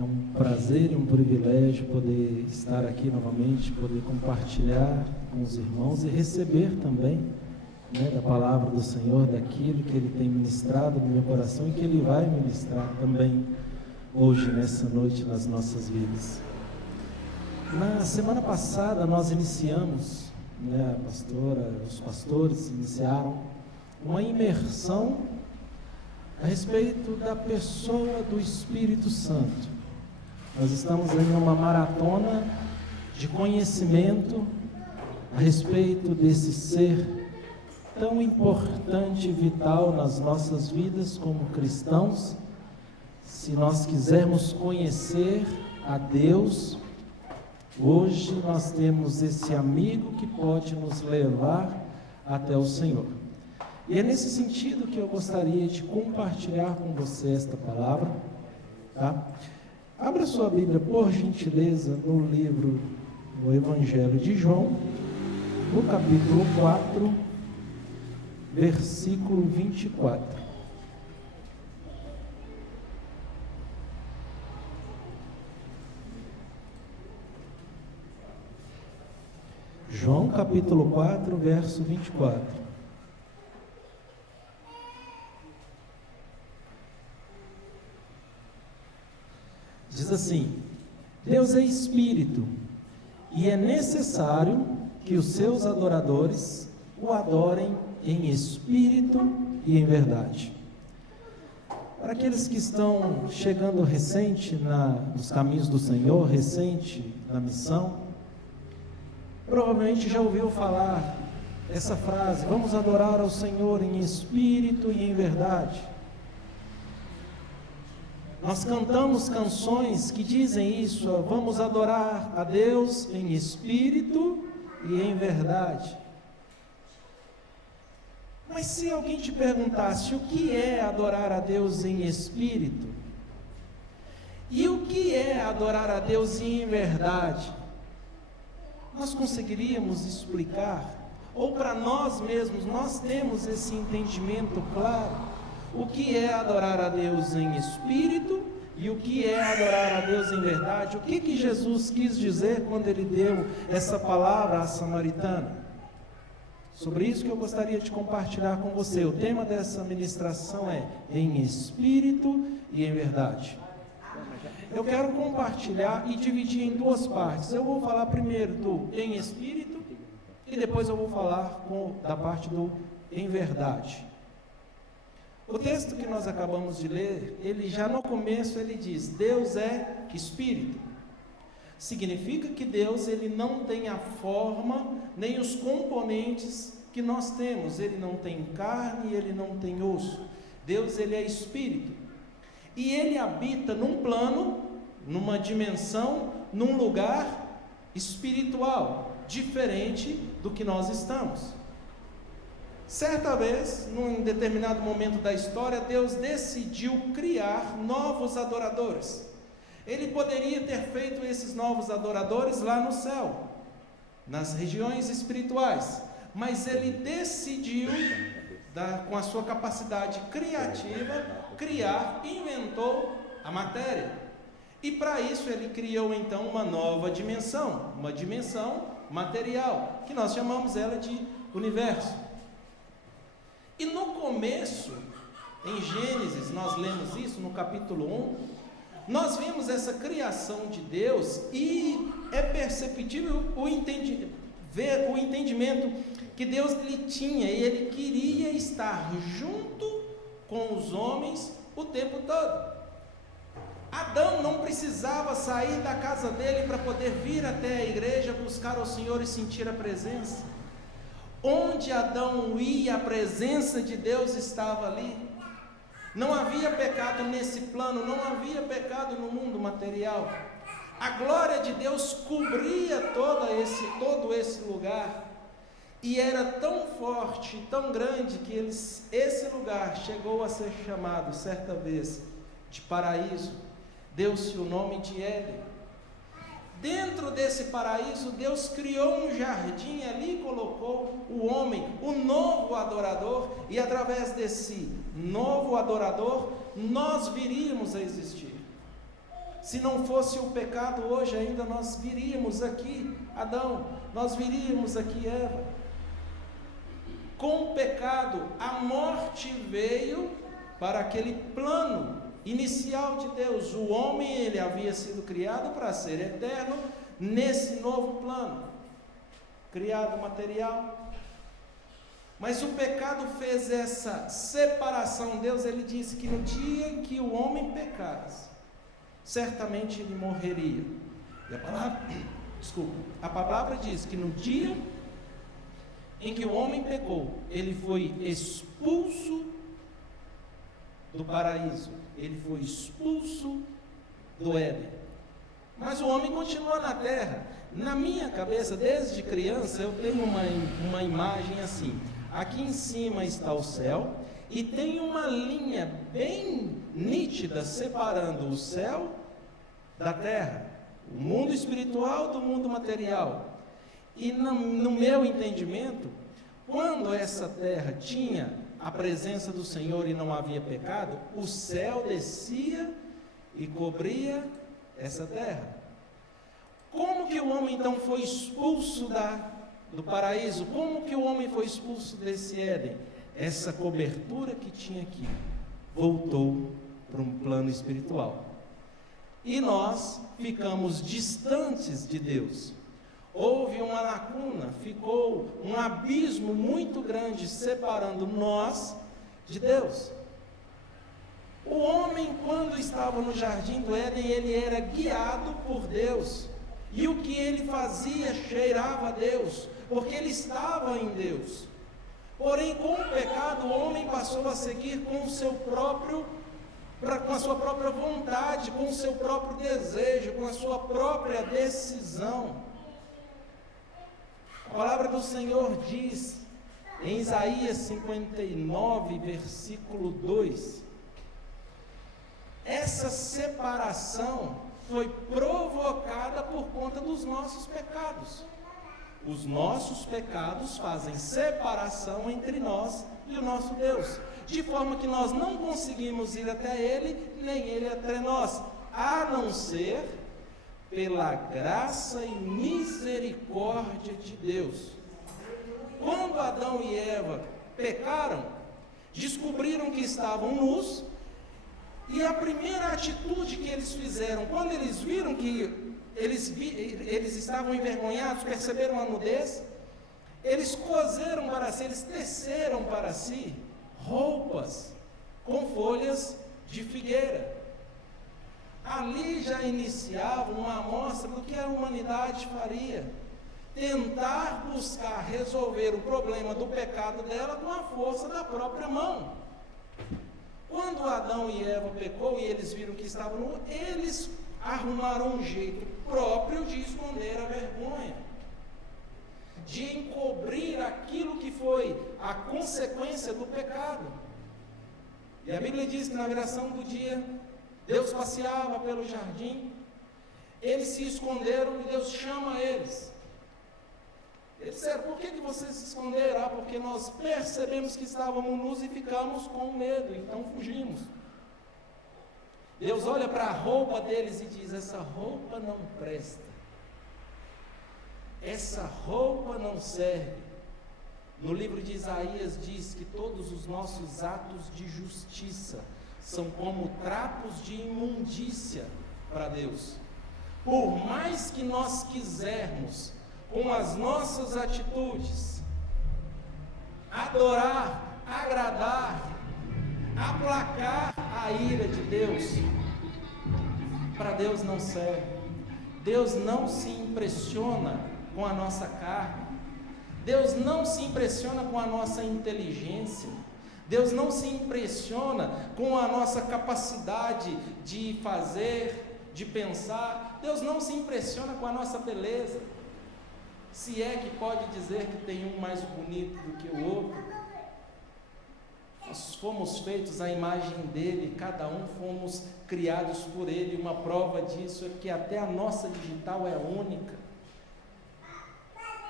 É um prazer e um privilégio poder estar aqui novamente, poder compartilhar com os irmãos e receber também, da palavra do Senhor, daquilo que Ele tem ministrado no meu coração e que Ele vai ministrar também hoje, nessa noite, nas nossas vidas. Na semana passada nós iniciamos, a pastora, os pastores iniciaram uma imersão a respeito da pessoa do Espírito Santo. Nós estamos em uma maratona de conhecimento a respeito desse ser tão importante e vital nas nossas vidas como cristãos. Se nós quisermos conhecer a Deus, hoje nós temos esse amigo que pode nos levar até o Senhor. E é nesse sentido que eu gostaria de compartilhar com você esta palavra, tá? Abra sua Bíblia, por gentileza, no Evangelho de João, no capítulo 4, versículo 24. João capítulo 4, verso 24. Diz assim: Deus é Espírito, e é necessário que os seus adoradores o adorem em espírito e em verdade. Para aqueles que estão chegando recente nos caminhos do Senhor, recente na missão, provavelmente já ouviu falar essa frase: vamos adorar ao Senhor em espírito e em verdade. Nós cantamos canções que dizem isso: vamos adorar a Deus em espírito e em verdade. Mas se alguém te perguntasse o que é adorar a Deus em espírito e o que é adorar a Deus em verdade, nós conseguiríamos explicar? Ou para nós mesmos, nós temos esse entendimento claro? O que é adorar a Deus em espírito e o que é adorar a Deus em verdade? O que Jesus quis dizer quando Ele deu essa palavra à samaritana? Sobre isso que eu gostaria de compartilhar com você. O tema dessa ministração é em espírito e em verdade. Eu quero compartilhar e dividir em duas partes. Eu vou falar primeiro do em espírito e depois eu vou falar da parte do em verdade. O texto que nós acabamos de ler, ele já no começo ele diz: Deus é espírito. Significa que Deus ele não tem a forma nem os componentes que nós temos. Ele não tem carne, ele não tem osso. Deus ele é espírito. E ele habita num plano, numa dimensão, num lugar espiritual, diferente do que nós estamos. Certa vez, num determinado momento da história, Deus decidiu criar novos adoradores. Ele poderia ter feito esses novos adoradores lá no céu, nas regiões espirituais, mas Ele decidiu, com a sua capacidade criativa, inventou a matéria. E para isso Ele criou então uma nova dimensão, uma dimensão material, que nós chamamos ela de universo. E no começo, em Gênesis, nós lemos isso no capítulo 1, nós vimos essa criação de Deus e é perceptível o entendimento que Deus ele tinha, e Ele queria estar junto com os homens o tempo todo. Adão não precisava sair da casa dele para poder vir até a igreja, buscar o Senhor e sentir a presença. Onde Adão ia, a presença de Deus estava ali. Não havia pecado nesse plano, não havia pecado no mundo material. A glória de Deus cobria todo esse lugar. E era tão forte, tão grande, que esse lugar chegou a ser chamado, certa vez, de paraíso. Deu-se o nome de Éden. Dentro desse paraíso, Deus criou um jardim, ali colocou o homem, o novo adorador, e através desse novo adorador, nós viríamos a existir. Se não fosse o pecado, hoje ainda nós viríamos aqui Adão, nós viríamos aqui Eva. Com o pecado, a morte veio para aquele plano inicial de Deus. O homem, ele havia sido criado para ser eterno nesse novo plano, criado material. Mas o pecado fez essa separação. Deus, ele disse que no dia em que o homem pecasse, certamente ele morreria. E a palavra diz que no dia em que o homem pecou, ele foi expulso do paraíso, ele foi expulso do Éden. Mas o homem continua na terra. Na minha cabeça, desde criança, eu tenho uma imagem assim: aqui em cima está o céu, e tem uma linha bem nítida separando o céu da terra, o mundo espiritual do mundo material. E no meu entendimento, quando essa terra tinha a presença do Senhor e não havia pecado, o céu descia e cobria essa terra. Como que o homem então foi expulso do paraíso? Como que o homem foi expulso desse Éden? Essa cobertura que tinha aqui voltou para um plano espiritual. E nós ficamos distantes de Deus. Houve uma lacuna, ficou um abismo muito grande separando nós de Deus. O homem, quando estava no jardim do Éden, ele era guiado por Deus. E o que ele fazia cheirava a Deus, porque ele estava em Deus. Porém, com o pecado, o homem passou a seguir com a sua própria vontade, com o seu próprio desejo, com a sua própria decisão. A palavra do Senhor diz, em Isaías 59, versículo 2, essa separação foi provocada por conta dos nossos pecados. Os nossos pecados fazem separação entre nós e o nosso Deus, de forma que nós não conseguimos ir até Ele, nem Ele até nós, a não ser pela graça e misericórdia de Deus. Quando Adão e Eva pecaram, descobriram que estavam nus, e a primeira atitude que eles fizeram, quando eles viram que eles estavam envergonhados, perceberam a nudez, eles coseram para si, eles teceram para si roupas com folhas de figueira. Ali já iniciava uma amostra do que a humanidade faria: tentar buscar resolver o problema do pecado dela com a força da própria mão. Quando Adão e Eva pecou e eles viram que estavam nus, eles arrumaram um jeito próprio de esconder a vergonha, de encobrir aquilo que foi a consequência do pecado. E a Bíblia diz que na viração do dia, Deus passeava pelo jardim, eles se esconderam e Deus chama eles. Eles disseram: por que vocês se esconderam? Ah, porque nós percebemos que estávamos nus e ficamos com medo, então fugimos. Deus olha para a roupa deles e diz: essa roupa não presta, essa roupa não serve. No livro de Isaías diz que todos os nossos atos de justiça são como trapos de imundícia para Deus. Por mais que nós quisermos, com as nossas atitudes, adorar, agradar, aplacar a ira de Deus, para Deus não serve. Deus não se impressiona com a nossa carne, Deus não se impressiona com a nossa inteligência, Deus não se impressiona com a nossa capacidade de fazer, de pensar, Deus não se impressiona com a nossa beleza, se é que pode dizer que tem um mais bonito do que o outro. Nós fomos feitos à imagem dele, cada um fomos criados por ele. Uma prova disso é que até a nossa digital é única.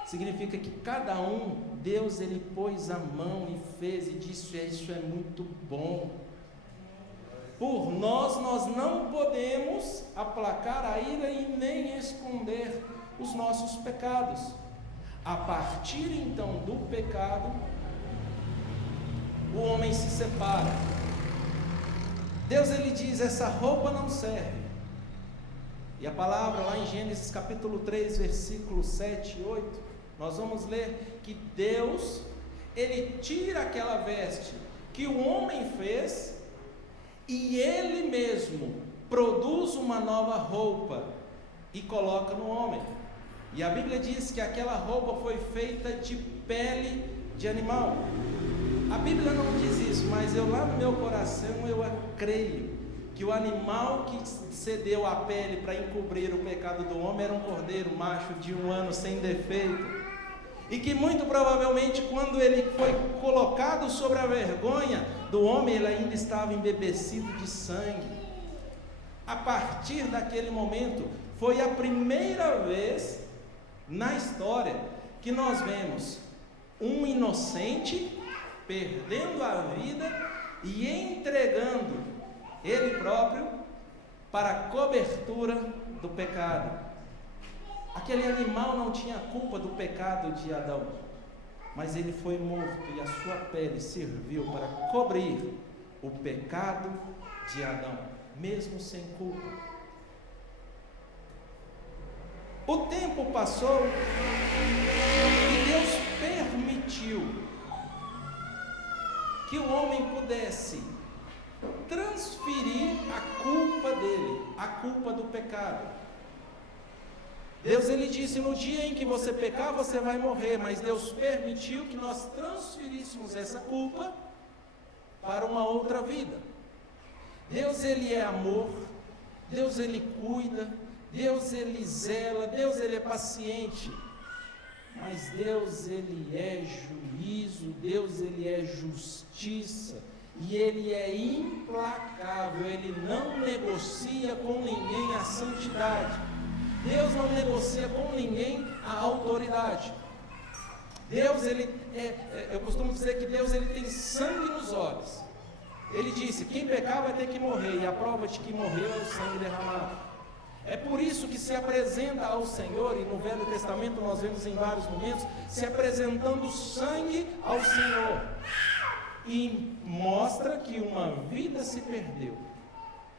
Significa que cada um, Deus, ele pôs a mão e fez e disse: isso é muito bom. Por nós não podemos aplacar a ira e nem esconder os nossos pecados. A partir então do pecado, o homem se separa. Deus ele diz: essa roupa não serve. E a palavra lá em Gênesis capítulo 3, versículos 7 e 8, nós vamos ler que Deus, ele tira aquela veste que o homem fez e ele mesmo produz uma nova roupa e coloca no homem. E a Bíblia diz que aquela roupa foi feita de pele de animal. A Bíblia não diz isso, mas eu lá no meu coração eu creio que o animal que cedeu a pele para encobrir o pecado do homem era um cordeiro macho de 1 ano sem defeito. E que muito provavelmente quando ele foi colocado sobre a vergonha do homem, ele ainda estava embebecido de sangue. A partir daquele momento, foi a primeira vez na história que nós vemos um inocente perdendo a vida e entregando ele próprio para a cobertura do pecado. Aquele animal não tinha culpa do pecado de Adão, mas ele foi morto e a sua pele serviu para cobrir o pecado de Adão, mesmo sem culpa. O tempo passou e Deus permitiu que o homem pudesse transferir a culpa dele, a culpa do pecado. Deus ele disse: no dia em que você pecar, você vai morrer, mas Deus permitiu que nós transferíssemos essa culpa para uma outra vida. Deus ele é amor, Deus ele cuida, Deus ele zela, Deus ele é paciente, mas Deus ele é juízo, Deus ele é justiça, e ele é implacável, ele não negocia com ninguém a santidade. Deus não negocia com ninguém a autoridade. Deus ele eu costumo dizer que Deus ele tem sangue nos olhos. Ele disse: quem pecar vai ter que morrer, e a prova de que morreu é o sangue derramado. É por isso que se apresenta ao Senhor, e no Velho Testamento nós vemos em vários momentos se apresentando sangue ao Senhor, e mostra que uma vida se perdeu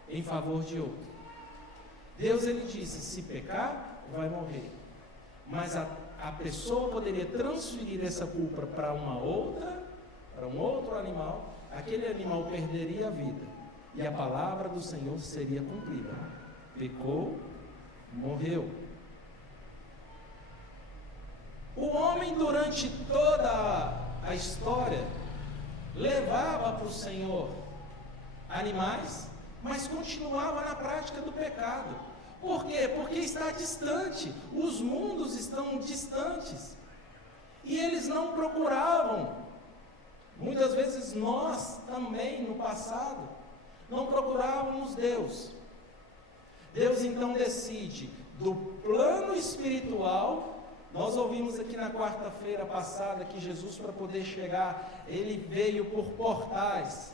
em favor de outra. Deus ele disse: se pecar, vai morrer. Mas a pessoa poderia transferir essa culpa para um outro animal. Aquele animal perderia a vida e a palavra do Senhor seria cumprida. Pecou, morreu. O homem, durante toda a história, levava para o Senhor animais, mas continuava na prática do pecado. Por quê? Porque está distante, os mundos estão distantes, e eles não procuravam. Muitas vezes nós também, no passado, não procurávamos Deus. Deus então decide, do plano espiritual. Nós ouvimos aqui na quarta-feira passada que Jesus, para poder chegar, ele veio por portais.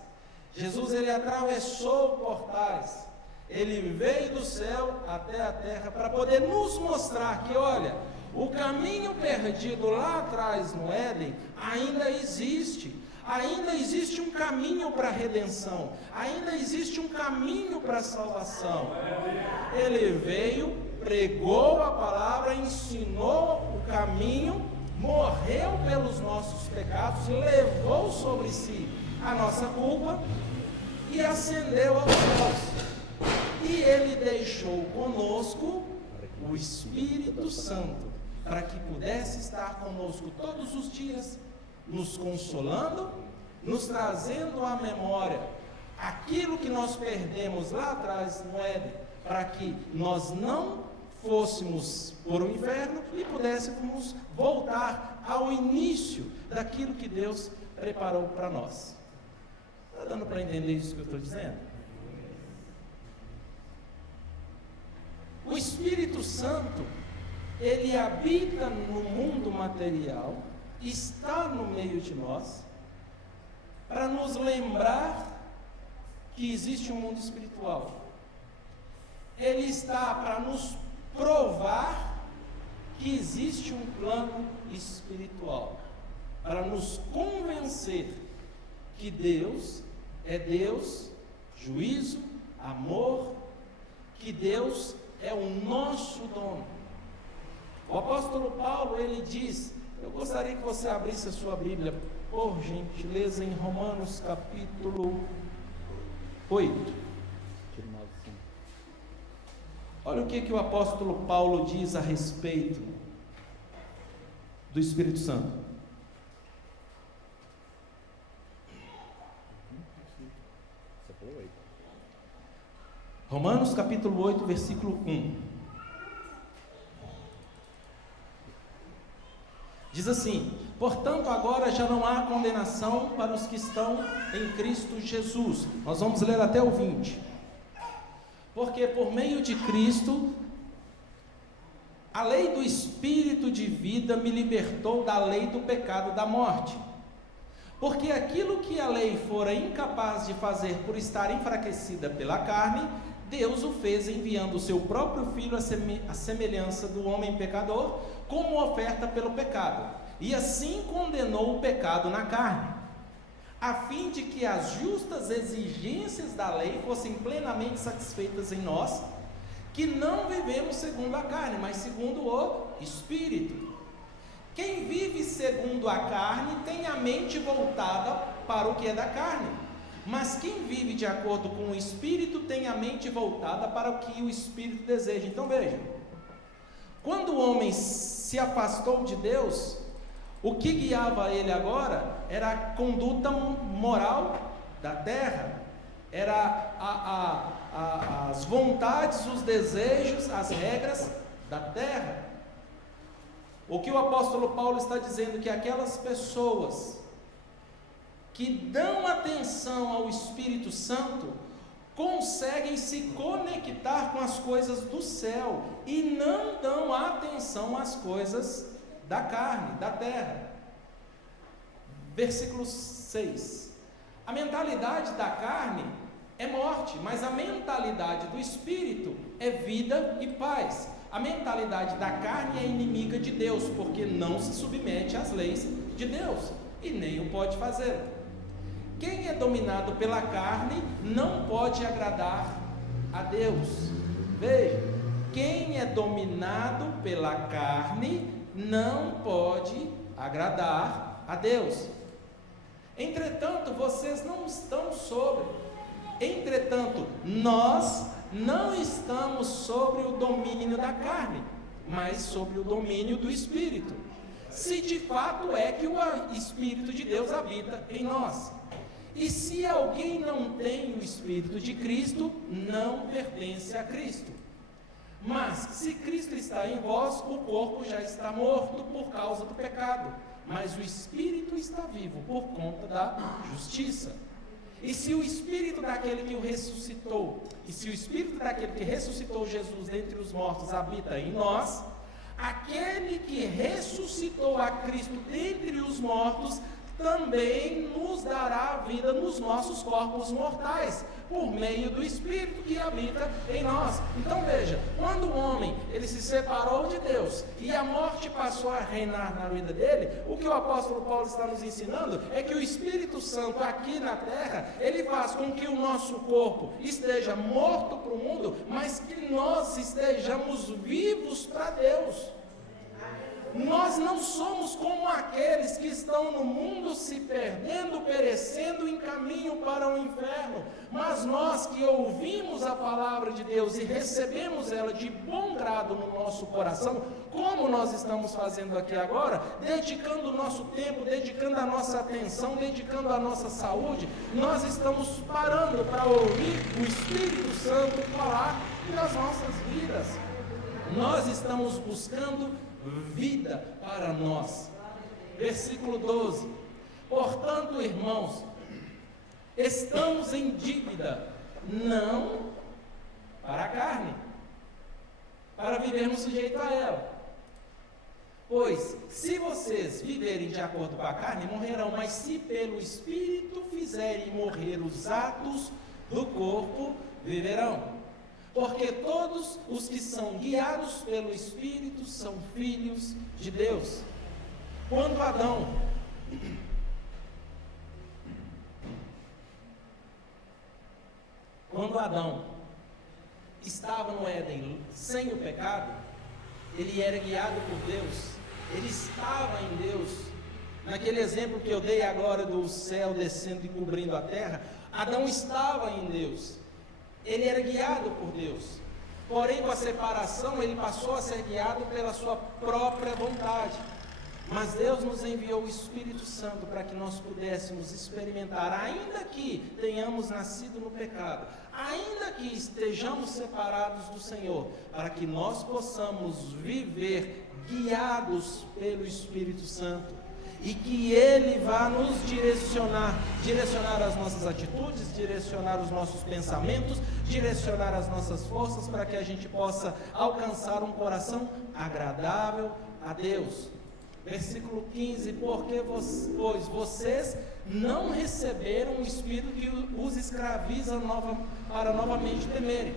Jesus ele atravessou portais, ele veio do céu até a terra para poder nos mostrar que, olha, o caminho perdido lá atrás no Éden ainda existe um caminho para a redenção, ainda existe um caminho para a salvação. Ele veio, pregou a palavra, ensinou o caminho, morreu pelos nossos pecados, levou sobre si a nossa culpa e ascendeu aos céus. E ele deixou conosco o Espírito Santo, para que pudesse estar conosco todos os dias, nos consolando, nos trazendo à memória aquilo que nós perdemos lá atrás no Éden, para que nós não fôssemos por um inferno e pudéssemos voltar ao início daquilo que Deus preparou para nós. Está dando para entender isso que eu estou dizendo? O Espírito Santo, ele habita no mundo material, está no meio de nós, para nos lembrar que existe um mundo espiritual. Ele está para nos provar que existe um plano espiritual, para nos convencer que Deus é Deus, juízo, amor, que Deus é o nosso dono. O apóstolo Paulo, ele diz, eu gostaria que você abrisse a sua Bíblia, por gentileza, em Romanos capítulo 8. Olha o que o apóstolo Paulo diz a respeito do Espírito Santo. Romanos capítulo 8, versículo 1. Diz assim: portanto, agora já não há condenação para os que estão em Cristo Jesus. Nós vamos ler até o 20. Porque por meio de Cristo, a lei do Espírito de vida me libertou da lei do pecado e da morte. Porque aquilo que a lei fora incapaz de fazer por estar enfraquecida pela carne, Deus o fez enviando o seu próprio Filho à semelhança do homem pecador, como oferta pelo pecado, e assim condenou o pecado na carne, a fim de que as justas exigências da lei fossem plenamente satisfeitas em nós, que não vivemos segundo a carne, mas segundo o Espírito. Quem vive segundo a carne tem a mente voltada para o que é da carne, mas quem vive de acordo com o Espírito tem a mente voltada para o que o Espírito deseja. Então veja, quando o homem se afastou de Deus, o que guiava ele agora era a conduta moral da terra, era as vontades, os desejos, as regras da terra. O que o apóstolo Paulo está dizendo, que aquelas pessoas que dão atenção ao Espírito Santo conseguem se conectar com as coisas do céu e não dão atenção às coisas da carne, da terra. Versículo 6. A mentalidade da carne é morte, mas a mentalidade do Espírito é vida e paz. A mentalidade da carne é inimiga de Deus, porque não se submete às leis de Deus e nem o pode fazer. Quem é dominado pela carne não pode agradar a Deus. Veja, quem é dominado pela carne não pode agradar a Deus. Entretanto, vocês não estão sobre. Entretanto, nós não estamos sobre o domínio da carne, mas sobre o domínio do Espírito. Se de fato é que o Espírito de Deus habita em nós. E se alguém não tem o Espírito de Cristo, não pertence a Cristo. Mas se Cristo está em vós, o corpo já está morto por causa do pecado, mas o Espírito está vivo por conta da justiça. E se o Espírito daquele que o ressuscitou, e se o Espírito daquele que ressuscitou Jesus dentre os mortos habita em nós, aquele que ressuscitou a Cristo dentre os mortos também nos dará vida nos nossos corpos mortais, por meio do Espírito que habita em nós. Então veja, quando o homem ele se separou de Deus e a morte passou a reinar na vida dele, o que o apóstolo Paulo está nos ensinando é que o Espírito Santo aqui na terra, ele faz com que o nosso corpo esteja morto para o mundo, mas que nós estejamos vivos para Deus. Nós não somos como aqueles que estão no mundo se perdendo, perecendo em caminho para o inferno, mas nós que ouvimos a palavra de Deus e recebemos ela de bom grado no nosso coração, como nós estamos fazendo aqui agora, dedicando o nosso tempo, dedicando a nossa atenção, dedicando a nossa saúde, nós estamos parando para ouvir o Espírito Santo falar nas nossas vidas. Nós estamos buscando vida para nós. Versículo 12. Portanto, irmãos, estamos em dívida, não para a carne, para vivermos sujeito a ela. Pois, se vocês viverem de acordo com a carne, morrerão, mas se pelo Espírito fizerem morrer os atos do corpo viverão. Porque todos os que são guiados pelo Espírito são filhos de Deus. Quando Adão estava no Éden sem o pecado, ele era guiado por Deus, ele estava em Deus. Naquele exemplo que eu dei a glória do céu descendo e cobrindo a terra, Adão estava em Deus, ele era guiado por Deus. Porém, com a separação, ele passou a ser guiado pela sua própria vontade. Mas Deus nos enviou o Espírito Santo para que nós pudéssemos experimentar, ainda que tenhamos nascido no pecado, ainda que estejamos separados do Senhor, para que nós possamos viver guiados pelo Espírito Santo, e que Ele vá nos direcionar as nossas atitudes, direcionar os nossos pensamentos, direcionar as nossas forças, para que a gente possa alcançar um coração agradável a Deus. Versículo 15, pois vocês não receberam o Espírito que os escraviza para novamente temerem,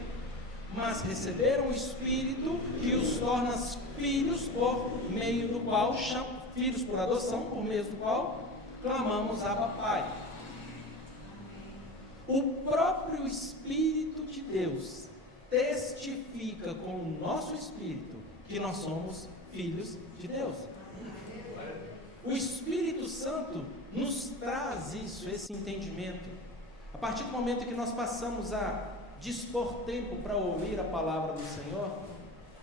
mas receberam o Espírito que os torna filhos, por meio do qual filhos por adoção, por meio do qual clamamos Abba Pai. O próprio Espírito de Deus testifica com o nosso espírito que nós somos filhos de Deus. O Espírito Santo nos traz esse entendimento. A partir do momento que nós passamos a dispor tempo para ouvir a palavra do Senhor,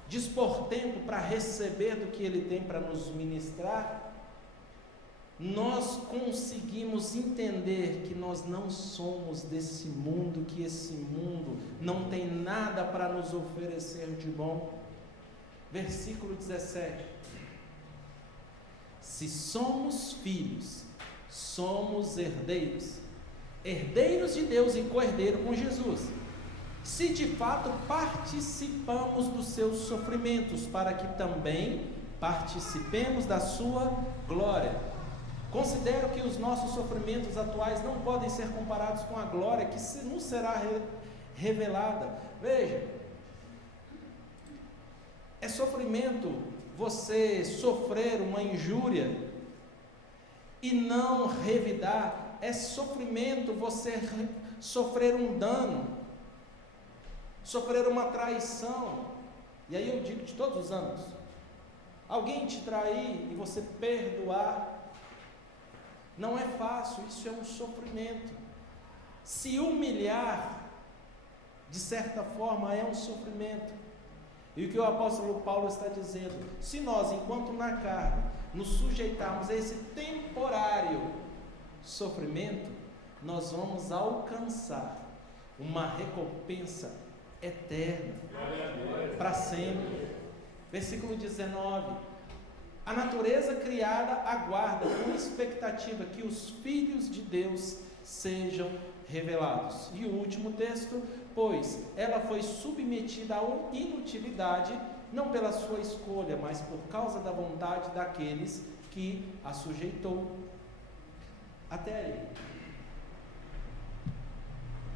dispor tempo para receber do que Ele tem para nos ministrar, nós conseguimos entender que nós não somos desse mundo, que esse mundo não tem nada para nos oferecer de bom. Versículo 17. Se somos filhos, somos herdeiros, herdeiros de Deus e co-herdeiro com Jesus, se de fato participamos dos seus sofrimentos, para que também participemos da sua glória. Considero que os nossos sofrimentos atuais não podem ser comparados com a glória que nos será revelada. Veja, é sofrimento você sofrer uma injúria e não revidar. É sofrimento você sofrer um dano, sofrer uma traição. E aí eu digo de todos os âmbitos. Alguém te trair e você perdoar, não é fácil, isso é um sofrimento. Se humilhar, de certa forma, é um sofrimento. E o que o apóstolo Paulo está dizendo: se nós, enquanto na carne, nos sujeitarmos a esse temporário sofrimento, nós vamos alcançar uma recompensa eterna, para sempre. Versículo 19: a natureza criada aguarda com expectativa que os filhos de Deus sejam revelados. E o último texto: pois ela foi submetida à inutilidade, não pela sua escolha, mas por causa da vontade daqueles que a sujeitou. Até aí.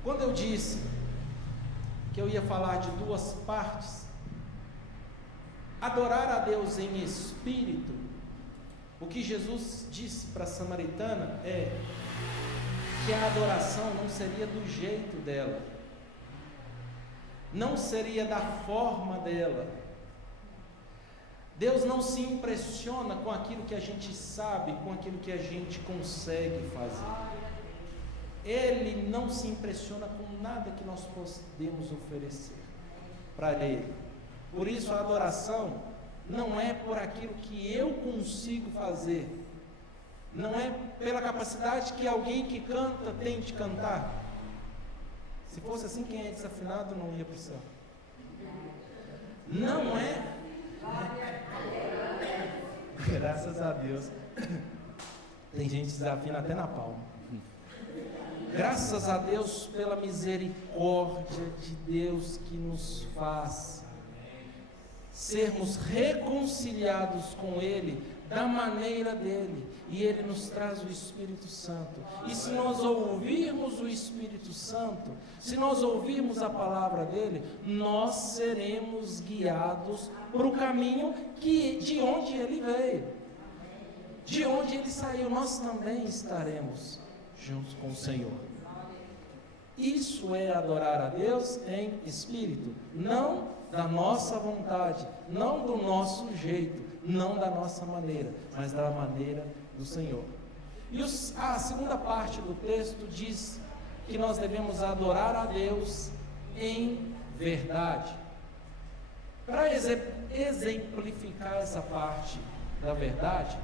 Quando eu disse que eu ia falar de duas partes, adorar a Deus em espírito, o que Jesus disse para a samaritana é que a adoração não seria do jeito dela, não seria da forma dela. Deus não se impressiona com aquilo que a gente sabe, com aquilo que a gente consegue fazer. Ele não se impressiona com nada que nós podemos oferecer para Ele. Por isso a adoração não é por aquilo que eu consigo fazer, não é pela capacidade que alguém que canta tem de cantar. Se fosse assim, quem é desafinado não ia para o céu. Não é. Graças a Deus. Tem gente que desafina até na palma. Graças a Deus pela misericórdia de Deus que nos faz sermos reconciliados com Ele da maneira dele, e ele nos traz o Espírito Santo. E se nós ouvirmos o Espírito Santo, se nós ouvirmos a palavra dele, nós seremos guiados para o caminho de onde ele veio, de onde ele saiu. Nós também estaremos juntos com o Senhor. Isso é adorar a Deus em espírito, não da nossa vontade, não do nosso jeito, não da nossa maneira, mas da maneira do Senhor. E a segunda parte do texto diz que nós devemos adorar a Deus em verdade. Para exemplificar essa parte da verdade,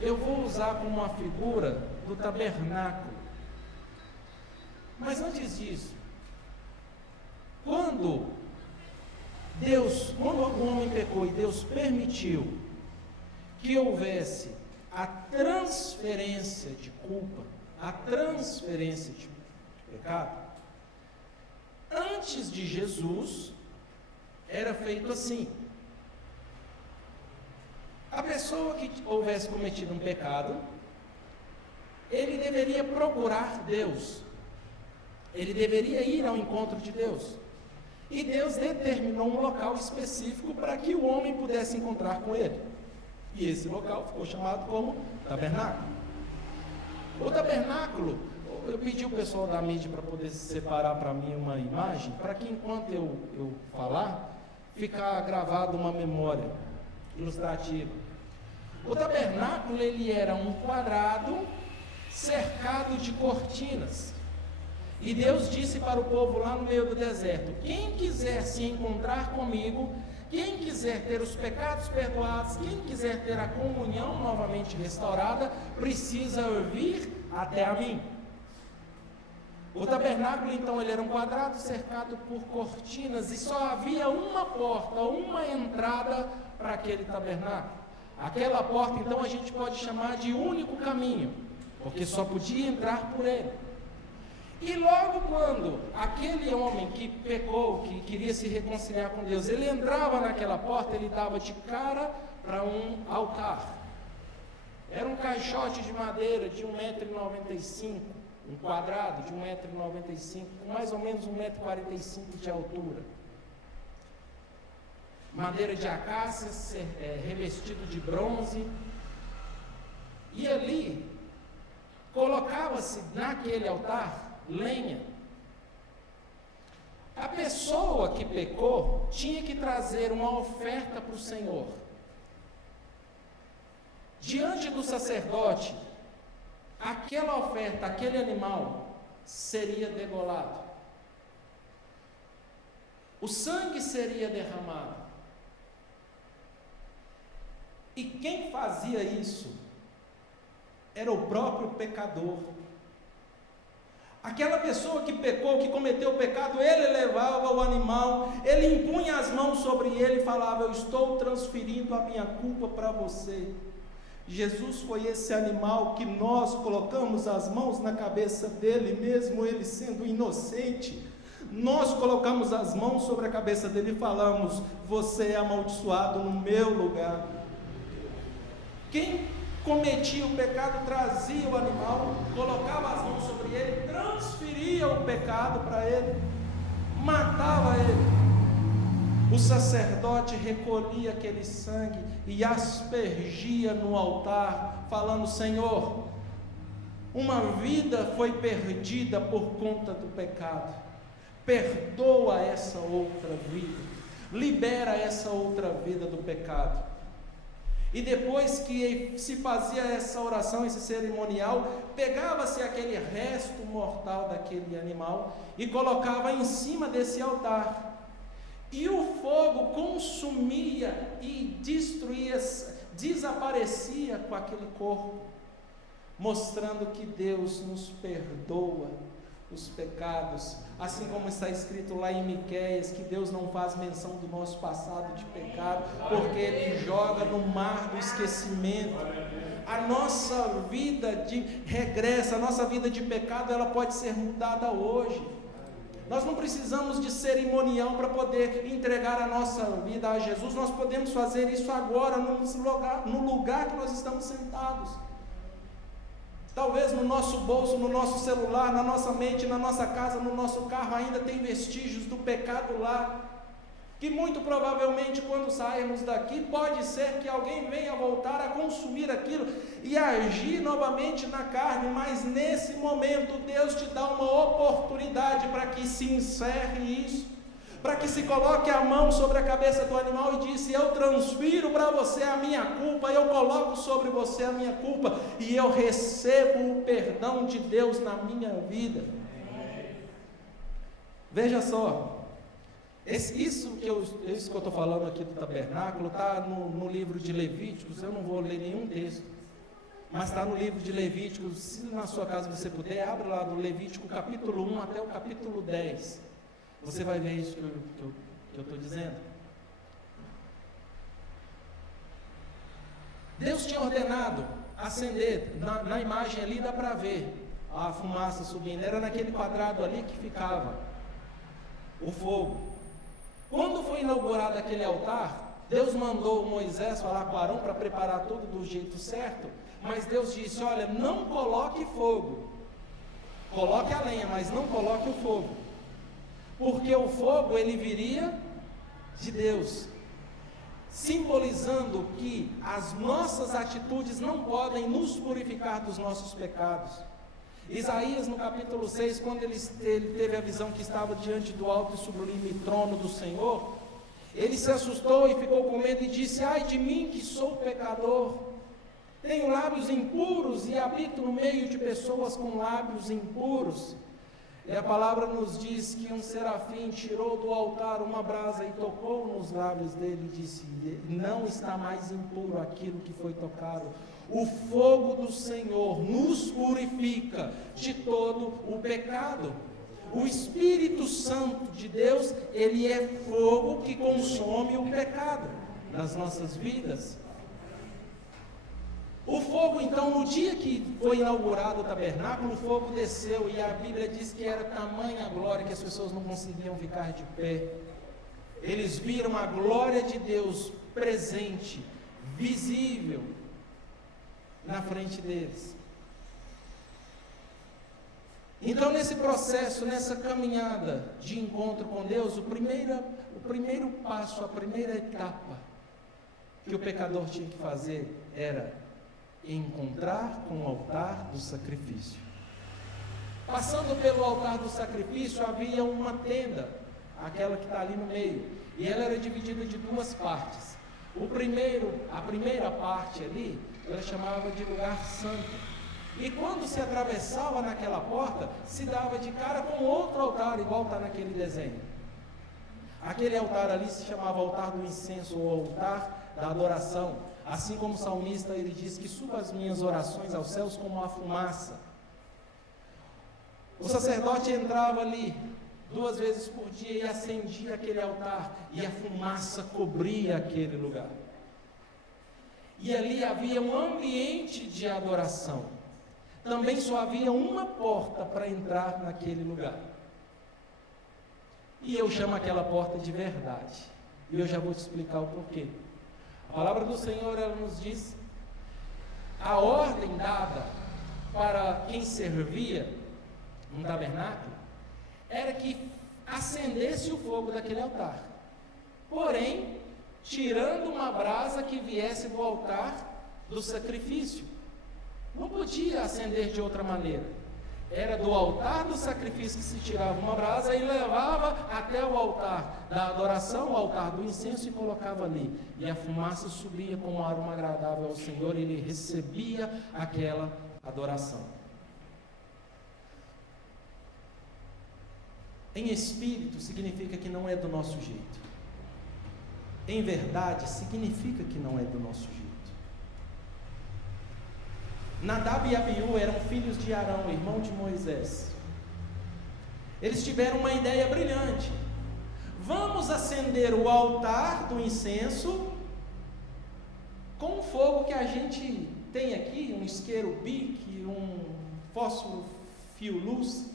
eu vou usar como uma figura do tabernáculo. Mas antes disso, quando o homem pecou e Deus permitiu que houvesse a transferência de culpa, a transferência de pecado, antes de Jesus, era feito assim: a pessoa que houvesse cometido um pecado, ele deveria procurar Deus, ele deveria ir ao encontro de Deus, e Deus determinou um local específico para que o homem pudesse encontrar com ele, e esse local ficou chamado como tabernáculo. O tabernáculo, eu pedi o pessoal da mídia para poder separar para mim uma imagem, para que enquanto eu falar, ficar gravado uma memória ilustrativa. O tabernáculo, ele era um quadrado cercado de cortinas. E Deus disse para o povo lá no meio do deserto: quem quiser se encontrar comigo, quem quiser ter os pecados perdoados, quem quiser ter a comunhão novamente restaurada, precisa vir até a mim. O tabernáculo, então, ele era um quadrado cercado por cortinas, e só havia uma porta, uma entrada para aquele tabernáculo. Aquela porta, então, a gente pode chamar de único caminho, porque só podia entrar por ele. E logo quando aquele homem que pecou, que queria se reconciliar com Deus, ele entrava naquela porta, ele dava de cara para um altar. Era um caixote de madeira de 1,95 m, um quadrado de 1,95 m, com mais ou menos 1,45 m de altura. Madeira de acácia, revestido de bronze. E ali colocava-se naquele altar lenha. A pessoa que pecou tinha que trazer uma oferta para o Senhor. Diante do sacerdote, aquela oferta, aquele animal, seria degolado. O sangue seria derramado. E quem fazia isso era o próprio pecador. Aquela pessoa que pecou, que cometeu o pecado, ele levava o animal, ele impunha as mãos sobre ele e falava: eu estou transferindo a minha culpa para você. Jesus foi esse animal que nós colocamos as mãos na cabeça dele, mesmo ele sendo inocente. Nós colocamos as mãos sobre a cabeça dele e falamos: você é amaldiçoado no meu lugar. Quem cometia o pecado trazia o animal, colocava as mãos sobre ele, transferia o pecado para ele, matava ele. O sacerdote recolhia aquele sangue e aspergia no altar, falando: Senhor, uma vida foi perdida por conta do pecado, perdoa essa outra vida, libera essa outra vida do pecado. E depois que se fazia essa oração, esse cerimonial, pegava-se aquele resto mortal daquele animal e colocava em cima desse altar, e o fogo consumia e destruía, desaparecia com aquele corpo, mostrando que Deus nos perdoa os pecados, assim como está escrito lá em Miqueias, que Deus não faz menção do nosso passado de pecado, porque Ele joga no mar do esquecimento. A nossa vida de regresso, a nossa vida de pecado, ela pode ser mudada hoje. Nós não precisamos de cerimonial para poder entregar a nossa vida a Jesus. Nós podemos fazer isso agora, no lugar que nós estamos sentados. Talvez no nosso bolso, no nosso celular, na nossa mente, na nossa casa, no nosso carro, ainda tem vestígios do pecado lá, que muito provavelmente quando sairmos daqui, pode ser que alguém venha voltar a consumir aquilo e agir novamente na carne, mas nesse momento Deus te dá uma oportunidade para que se encerre isso, para que se coloque a mão sobre a cabeça do animal e disse: eu transfiro para você a minha culpa, eu coloco sobre você a minha culpa, e eu recebo o perdão de Deus na minha vida. Veja só, isso que eu estou falando aqui do tabernáculo está no livro de Levíticos. Eu não vou ler nenhum texto, mas está no livro de Levíticos. Se na sua casa você puder, abre lá do Levítico capítulo 1 até o capítulo 10, você vai ver isso que eu estou dizendo. Deus tinha ordenado acender, na imagem ali dá para ver a fumaça subindo, era naquele quadrado ali que ficava o fogo. Quando foi inaugurado aquele altar, Deus mandou Moisés falar com Arão para preparar tudo do jeito certo, mas Deus disse: olha, não coloque fogo, coloque a lenha, mas não coloque o fogo, porque o fogo ele viria de Deus, simbolizando que as nossas atitudes não podem nos purificar dos nossos pecados. Isaías no capítulo 6, quando ele teve a visão que estava diante do alto e sublime trono do Senhor, ele se assustou e ficou com medo e disse: ai de mim que sou pecador, tenho lábios impuros e habito no meio de pessoas com lábios impuros. E a palavra nos diz que um serafim tirou do altar uma brasa e tocou nos lábios dele e disse: não está mais impuro aquilo que foi tocado. O fogo do Senhor nos purifica de todo o pecado. O Espírito Santo de Deus, ele é fogo que consome o pecado nas nossas vidas. O fogo, então, no dia que foi inaugurado o tabernáculo, o fogo desceu e a Bíblia diz que era tamanha a glória que as pessoas não conseguiam ficar de pé. Eles viram a glória de Deus presente, visível, na frente deles. Então, nesse processo, nessa caminhada de encontro com Deus, o primeiro passo, a primeira etapa que o pecador tinha que fazer era encontrar com o altar do sacrifício. Passando pelo altar do sacrifício, havia uma tenda, aquela que está ali no meio, e ela era dividida de duas partes. A primeira parte ali, ela chamava de lugar santo, e quando se atravessava naquela porta, se dava de cara com outro altar, igual está naquele desenho. Aquele altar ali se chamava altar do incenso, ou altar da adoração, assim como o salmista ele diz que suba as minhas orações aos céus como a fumaça. O sacerdote entrava ali 2 vezes por dia e acendia aquele altar, e a fumaça cobria aquele lugar. E ali havia um ambiente de adoração. Também só havia uma porta para entrar naquele lugar. E eu chamo aquela porta de verdade. E eu já vou te explicar o porquê. A palavra do Senhor, ela nos diz, a ordem dada para quem servia no tabernáculo, era que acendesse o fogo daquele altar. Porém, tirando uma brasa que viesse do altar do sacrifício. Não podia acender de outra maneira. Era do altar do sacrifício que se tirava uma brasa e levava até o altar da adoração, o altar do incenso, e colocava ali. E a fumaça subia como um aroma agradável ao Senhor, e ele recebia aquela adoração. Em espírito significa que não é do nosso jeito. Em verdade significa que não é do nosso jeito. Nadab e Abiú eram filhos de Arão, irmão de Moisés. Eles tiveram uma ideia brilhante. Vamos acender o altar do incenso com o fogo que a gente tem aqui, um isqueiro bique, um fósforo fio-luz.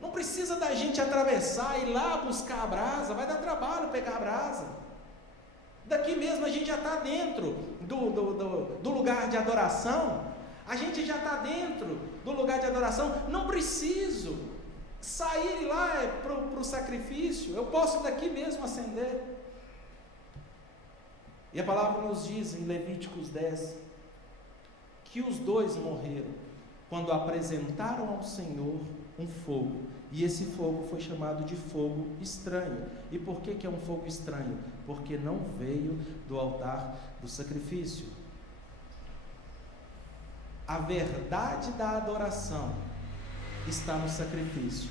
Não precisa da gente atravessar e ir lá buscar a brasa, vai dar trabalho pegar a brasa. Daqui mesmo a gente já está dentro do lugar de adoração, a gente já está dentro do lugar de adoração, não preciso sair lá para o sacrifício, eu posso daqui mesmo acender. E a palavra nos diz em Levíticos 10, que os dois morreram, quando apresentaram ao Senhor um fogo, e esse fogo foi chamado de fogo estranho. E por que é um fogo estranho? Porque não veio do altar do sacrifício. A verdade da adoração está no sacrifício.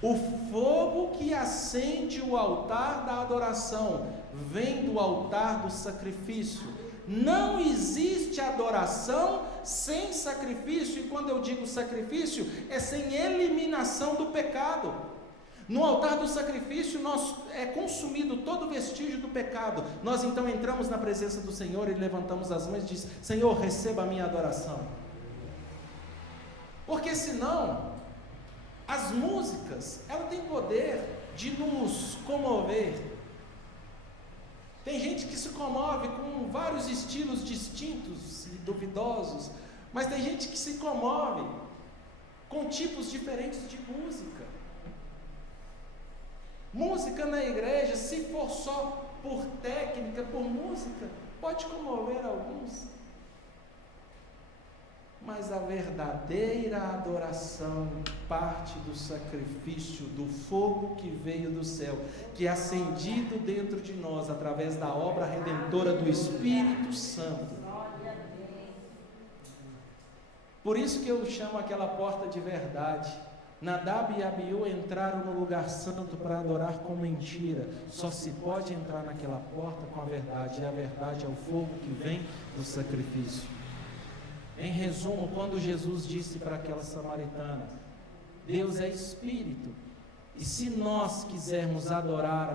O fogo que acende o altar da adoração vem do altar do sacrifício. Não existe adoração sem sacrifício, e quando eu digo sacrifício, é sem eliminação do pecado. No altar do sacrifício é consumido todo vestígio do pecado. Nós então entramos na presença do Senhor e levantamos as mãos e diz: Senhor, receba a minha adoração. Porque senão, as músicas, ela tem poder de nos comover. Tem gente que se comove com vários estilos distintos e duvidosos, mas tem gente que se comove com tipos diferentes de música. Música na igreja, se for só por técnica, por música, pode comover alguns. Mas a verdadeira adoração parte do sacrifício, do fogo que veio do céu, que é acendido dentro de nós através da obra redentora do Espírito Santo. Por isso que eu chamo aquela porta de verdade. Nadab e Abiú entraram no lugar santo para adorar com mentira. Só se pode entrar naquela porta com a verdade, e a verdade é o fogo que vem do sacrifício. Em resumo, quando Jesus disse para aquela samaritana: Deus é Espírito, e se nós quisermos adorar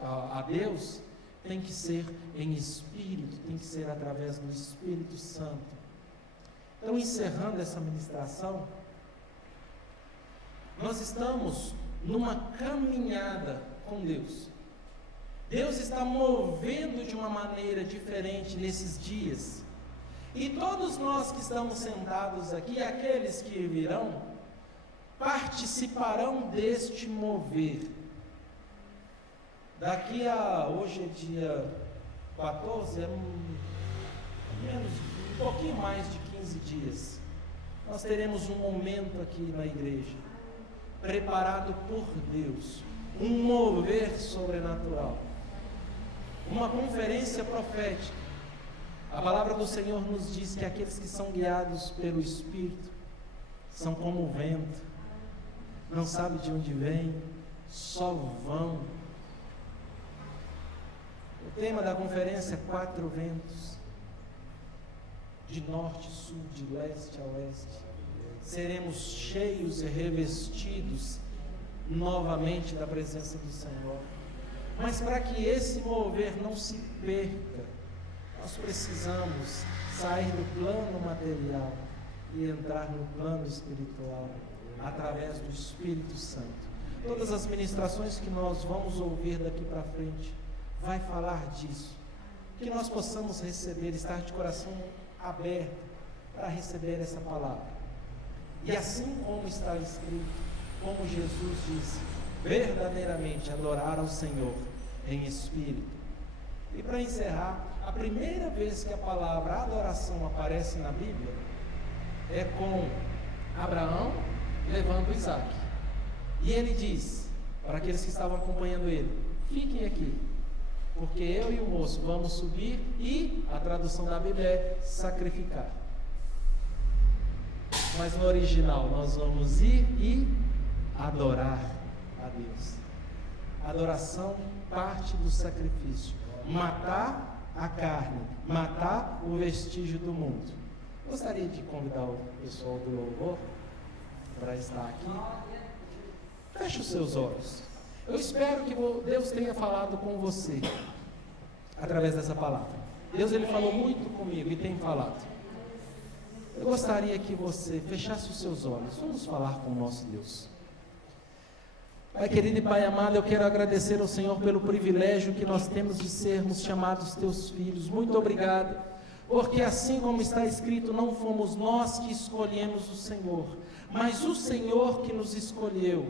a Deus, tem que ser em Espírito, tem que ser através do Espírito Santo. Então, encerrando essa ministração, nós estamos numa caminhada com Deus. Deus está movendo de uma maneira diferente nesses dias. E todos nós que estamos sentados aqui, aqueles que virão, participarão deste mover. Daqui a, hoje é dia 14, um pouquinho mais de 15 dias, nós teremos um momento aqui na igreja, preparado por Deus, um mover sobrenatural, uma conferência profética. A palavra do Senhor nos diz que aqueles que são guiados pelo Espírito são como o vento, não sabe de onde vem, só vão. O tema da conferência é 4 ventos, de norte, sul, de leste a oeste. Seremos cheios e revestidos novamente da presença do Senhor. Mas para que esse mover não se perca, nós precisamos sair do plano material e entrar no plano espiritual, através do Espírito Santo. Todas as ministrações que nós vamos ouvir daqui para frente, vai falar disso. Que nós possamos receber, estar de coração aberto para receber essa palavra. E assim como está escrito, como Jesus disse, verdadeiramente adorar ao Senhor em espírito. E para encerrar, a primeira vez que a palavra adoração aparece na Bíblia é com Abraão levando Isaac. E ele diz para aqueles que estavam acompanhando ele: fiquem aqui, porque eu e o moço vamos subir, e a tradução da Bíblia é sacrificar. Mas no original nós vamos ir e adorar a Deus. A adoração parte do sacrifício, matar a carne, matar o vestígio do mundo. Gostaria de convidar o pessoal do louvor para estar aqui. Feche os seus olhos. Eu espero que Deus tenha falado com você através dessa palavra. Deus, Ele falou muito comigo e tem falado. Eu gostaria que você fechasse os seus olhos. Vamos falar com o nosso Deus. Pai querido e Pai amado, eu quero agradecer ao Senhor pelo privilégio que nós temos de sermos chamados teus filhos. Muito obrigado, porque assim como está escrito, não fomos nós que escolhemos o Senhor, mas o Senhor que nos escolheu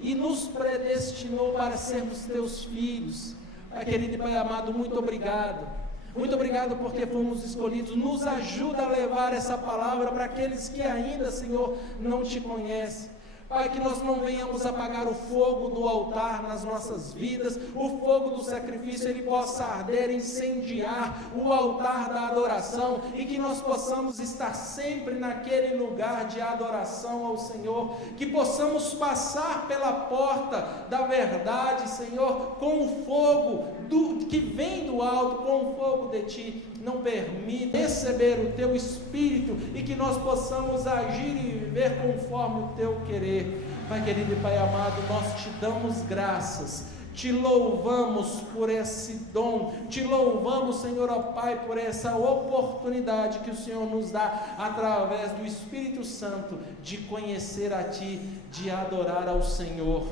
e nos predestinou para sermos teus filhos. Pai querido e Pai amado, muito obrigado. Muito obrigado porque fomos escolhidos. Nos ajuda a levar essa palavra para aqueles que ainda, Senhor, não te conhecem. Pai, que nós não venhamos apagar o fogo do altar nas nossas vidas, o fogo do sacrifício, ele possa arder, incendiar o altar da adoração, e que nós possamos estar sempre naquele lugar de adoração ao Senhor, que possamos passar pela porta da verdade, Senhor, com o fogo que vem do alto, com o fogo de Ti. Não permita receber o Teu Espírito, e que nós possamos agir e viver conforme o Teu querer. Pai querido e Pai amado, nós Te damos graças, Te louvamos por esse dom, Te louvamos, Senhor, ó Pai, por essa oportunidade que o Senhor nos dá, através do Espírito Santo, de conhecer a Ti, de adorar ao Senhor.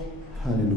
Aleluia.